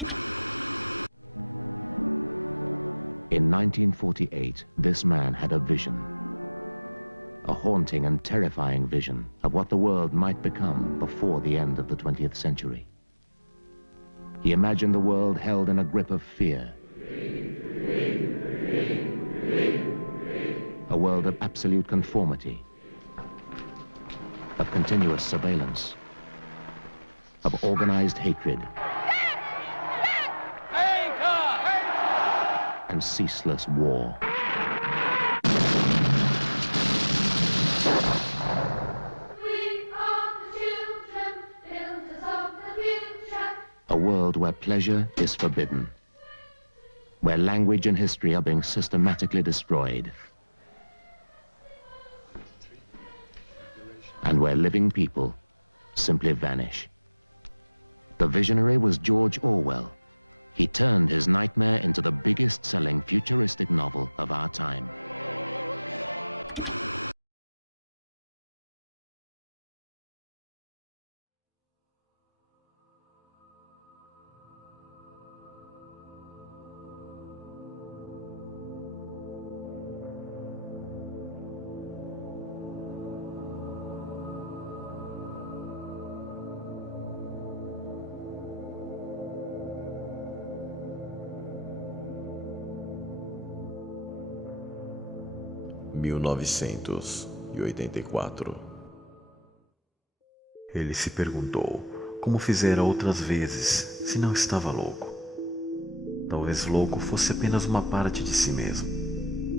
In 1948, this man had a vision. A haunting and terrifying vision of what the world might become before the end of the 20th century. He imagined the world held in a grip of fear. A world of absolute conformity, of continuous surveillance, of organized hatred, and ceaseless war. A world where pleasure is forbidden, where language and history are being systematically destroyed, and where living people simply vanish. The visionary was George Orwell. He turned his nightmare into the biggest-selling futuristic novel of our time. (1984) Ele se perguntou, como fizera outras vezes, se não estava louco. Talvez louco fosse apenas uma parte de si mesmo.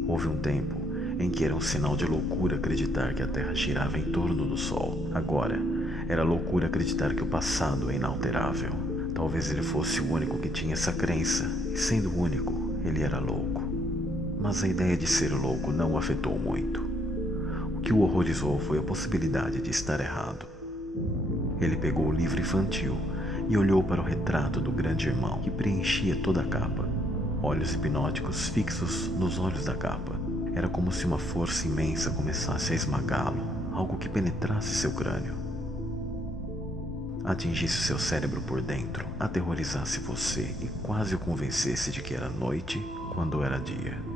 Houve um tempo em que era um sinal de loucura acreditar que a Terra girava em torno do Sol. Agora, era loucura acreditar que o passado é inalterável. Talvez ele fosse o único que tinha essa crença, e sendo o único, ele era louco. Mas a ideia de ser louco não o afetou muito. O que o horrorizou foi a possibilidade de estar errado. Ele pegou o livro infantil e olhou para o retrato do grande irmão que preenchia toda a capa. Olhos hipnóticos fixos nos olhos da capa. Era como se uma força imensa começasse a esmagá-lo, algo que penetrasse seu crânio. Atingisse seu cérebro por dentro, aterrorizasse você e quase o convencesse de que era noite quando era dia.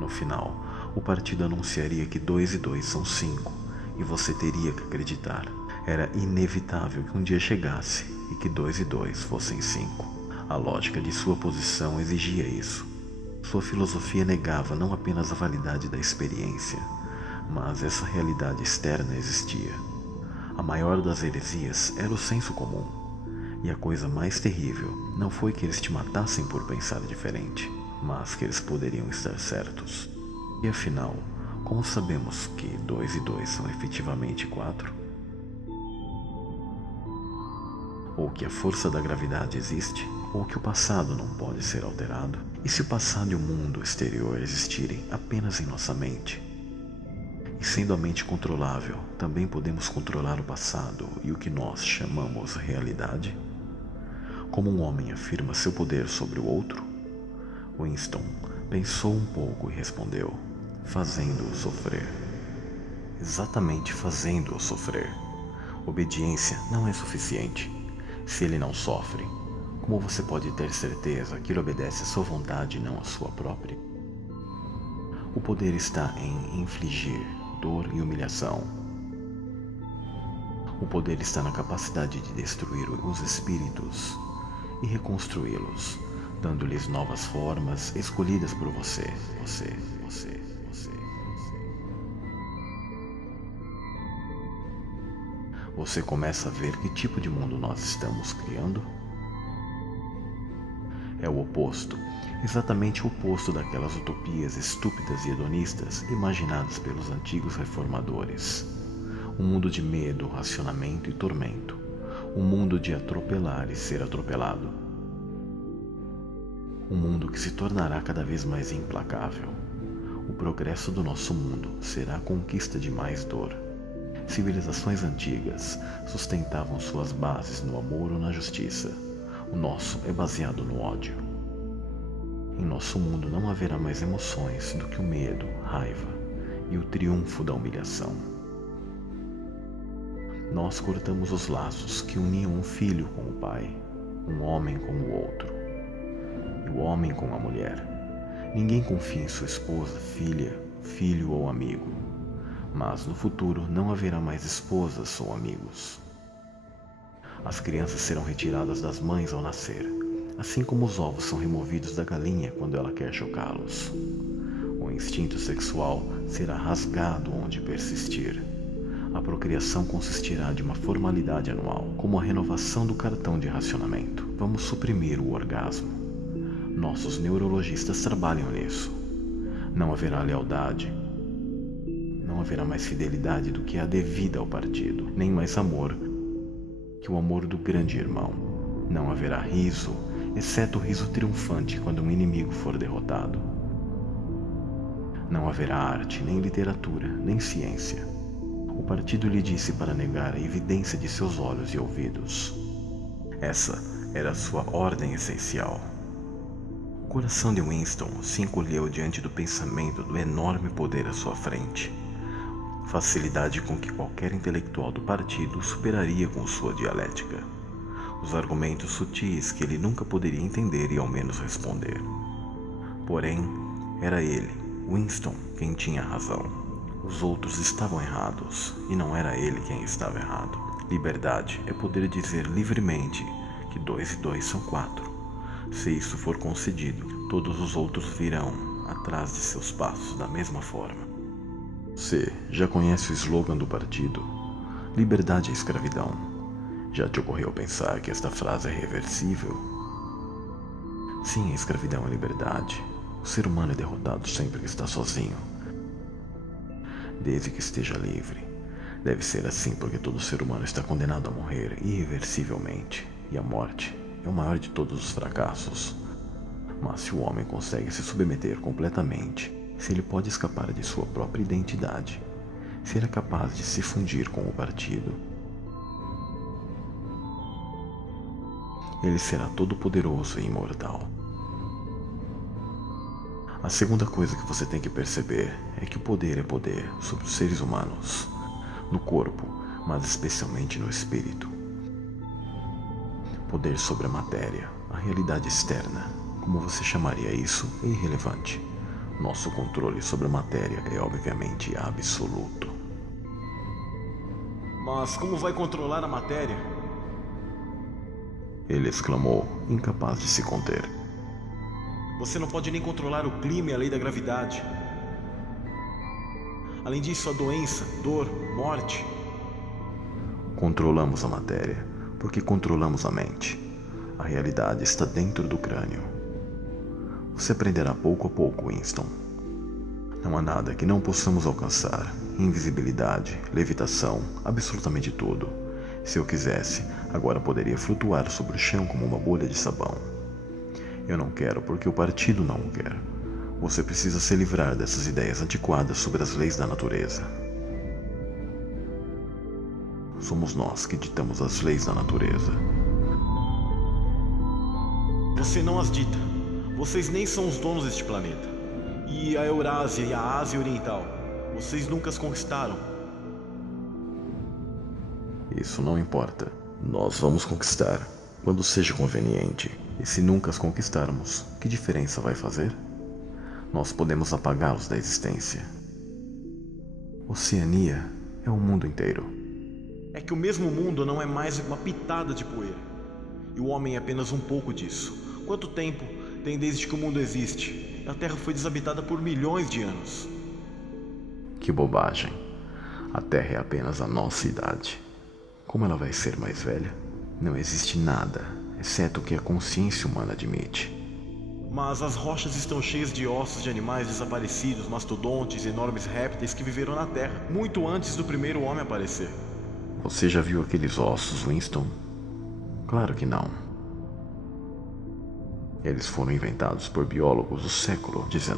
No final, o partido anunciaria que 2 e 2 são 5, e você teria que acreditar. Era inevitável que um dia chegasse e que 2 e 2 fossem 5. A lógica de sua posição exigia isso. Sua filosofia negava não apenas a validade da experiência, mas essa realidade externa existia. A maior das heresias era o senso comum, e a coisa mais terrível não foi que eles te matassem por pensar diferente, mas que eles poderiam estar certos. E afinal, como sabemos que 2 e 2 são efetivamente 4? Ou que a força da gravidade existe, ou que o passado não pode ser alterado? E se o passado e o mundo exterior existirem apenas em nossa mente? E sendo a mente controlável, também podemos controlar o passado e o que nós chamamos realidade? Como um homem afirma seu poder sobre o outro? Winston pensou um pouco e respondeu, fazendo-o sofrer. Exatamente fazendo-o sofrer. Obediência não é suficiente. Se ele não sofre, como você pode ter certeza que ele obedece à sua vontade e não à sua própria? O poder está em infligir dor e humilhação. O poder está na capacidade de destruir os espíritos e reconstruí-los, dando-lhes novas formas escolhidas por você. Você começa a ver que tipo de mundo nós estamos criando? É o oposto, exatamente o oposto daquelas utopias estúpidas e hedonistas imaginadas pelos antigos reformadores. Um mundo de medo, racionamento e tormento. Um mundo de atropelar e ser atropelado. Um mundo que se tornará cada vez mais implacável. O progresso do nosso mundo será a conquista de mais dor. Civilizações antigas sustentavam suas bases no amor ou na justiça. O nosso é baseado no ódio. Em nosso mundo não haverá mais emoções do que o medo, raiva e o triunfo da humilhação. Nós cortamos os laços que uniam um filho com o pai, um homem com o outro, e o homem com a mulher. Ninguém confia em sua esposa, filha, filho ou amigo, mas no futuro não haverá mais esposas ou amigos. As crianças serão retiradas das mães ao nascer, assim como os ovos são removidos da galinha quando ela quer chocá-los. O instinto sexual será rasgado onde persistir. A procriação consistirá de uma formalidade anual, como a renovação do cartão de racionamento. Vamos suprimir o orgasmo. Nossos neurologistas trabalham nisso. Não haverá lealdade. Não haverá mais fidelidade do que a devida ao partido, nem mais amor que o amor do grande irmão. Não haverá riso, exceto o riso triunfante quando um inimigo for derrotado. Não haverá arte, nem literatura, nem ciência. O partido lhe disse para negar a evidência de seus olhos e ouvidos. Essa era a sua ordem essencial. O coração de Winston se encolheu diante do pensamento do enorme poder à sua frente. Facilidade com que qualquer intelectual do partido superaria com sua dialética. Os argumentos sutis que ele nunca poderia entender e ao menos responder. Porém, era ele, Winston, quem tinha razão. Os outros estavam errados, e não era ele quem estava errado. Liberdade é poder dizer livremente que 2 e 2 são 4. Se isso for concedido, todos os outros virão atrás de seus passos da mesma forma. Você já conhece o slogan do partido? Liberdade é escravidão. Já te ocorreu pensar que esta frase é reversível? Sim, a escravidão é liberdade. O ser humano é derrotado sempre que está sozinho, desde que esteja livre. Deve ser assim porque todo ser humano está condenado a morrer irreversivelmente, e a morte é o maior de todos os fracassos. Mas se o homem consegue se submeter completamente, se ele pode escapar de sua própria identidade, se ele é capaz de se fundir com o partido, ele será todo-poderoso e imortal. A segunda coisa que você tem que perceber é que o poder é poder sobre os seres humanos, no corpo, mas especialmente no espírito. Poder sobre a matéria, a realidade externa, como você chamaria isso, é irrelevante. Nosso controle sobre a matéria é obviamente absoluto. Mas como vai controlar a matéria? Ele exclamou, incapaz de se conter. Você não pode nem controlar o clima e a lei da gravidade. Além disso, a doença, dor, morte. Controlamos a matéria, porque controlamos a mente. A realidade está dentro do crânio. Você aprenderá pouco a pouco, Winston. Não há nada que não possamos alcançar. Invisibilidade, levitação, absolutamente tudo. Se eu quisesse, agora poderia flutuar sobre o chão como uma bolha de sabão. Eu não quero porque o partido não o quer. Você precisa se livrar dessas ideias antiquadas sobre as leis da natureza. Somos nós que ditamos as leis da natureza. Você não as dita. Vocês nem são os donos deste planeta. E a Eurásia e a Ásia Oriental. Vocês nunca as conquistaram. Isso não importa. Nós vamos conquistar quando seja conveniente. E se nunca as conquistarmos, que diferença vai fazer? Nós podemos apagá-los da existência. Oceania é o mundo inteiro. É que o mesmo mundo não é mais uma pitada de poeira. E o homem é apenas um pouco disso. Quanto tempo tem desde que o mundo existe? A Terra foi desabitada por milhões de anos. Que bobagem. A Terra é apenas a nossa idade. Como ela vai ser mais velha? Não existe nada, exceto o que a consciência humana admite. Mas as rochas estão cheias de ossos de animais desaparecidos, mastodontes, enormes répteis que viveram na Terra, muito antes do primeiro homem aparecer. Você já viu aqueles ossos, Winston? Claro que não. Eles foram inventados por biólogos do século XIX.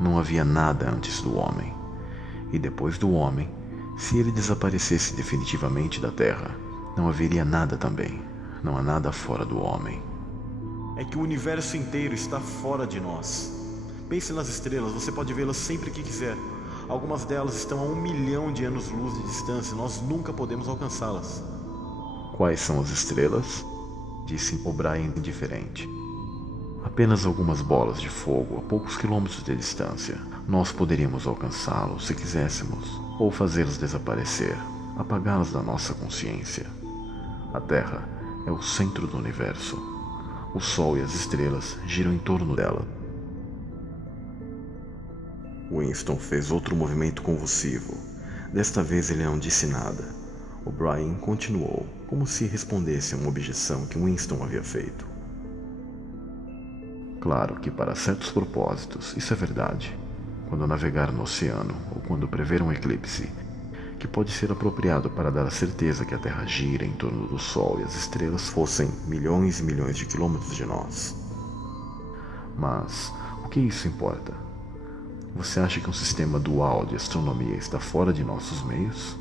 Não havia nada antes do homem. E depois do homem, se ele desaparecesse definitivamente da Terra, não haveria nada também. Não há nada fora do homem. É que o universo inteiro está fora de nós. Pense nas estrelas, você pode vê-las sempre que quiser. Algumas delas estão a 1 milhão de anos-luz de distância, nós nunca podemos alcançá-las. Quais são as estrelas? disse O'Brien indiferente. Apenas algumas bolas de fogo a poucos quilômetros de distância. Nós poderíamos alcançá-los se quiséssemos, ou fazê-los desaparecer, apagá-los da nossa consciência. A Terra é o centro do universo. O Sol e as estrelas giram em torno dela. Winston fez outro movimento convulsivo. Desta vez ele não disse nada. O'Brien continuou, como se respondesse a uma objeção que Winston havia feito. Claro que para certos propósitos isso é verdade. Quando navegar no oceano ou quando prever um eclipse, que pode ser apropriado para dar a certeza que a Terra gira em torno do Sol e as estrelas fossem milhões e milhões de quilômetros de nós. Mas o que isso importa? Você acha que um sistema dual de astronomia está fora de nossos meios?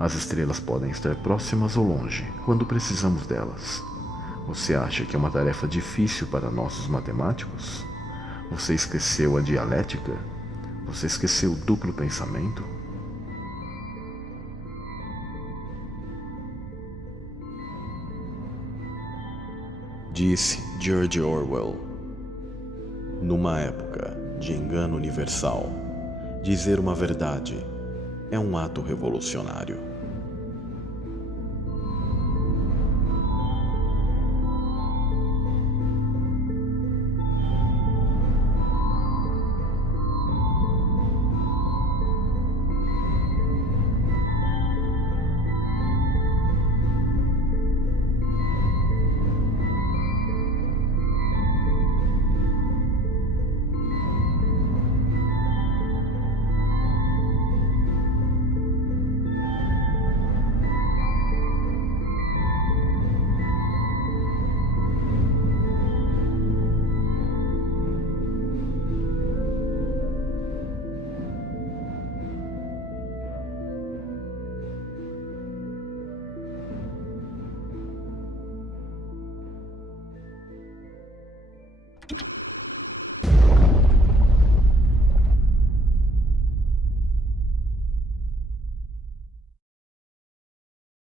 As estrelas podem estar próximas ou longe, quando precisamos delas. Você acha que é uma tarefa difícil para nossos matemáticos? Você esqueceu a dialética? Você esqueceu o duplo pensamento? Disse George Orwell. Numa época de engano universal, dizer uma verdade é um ato revolucionário.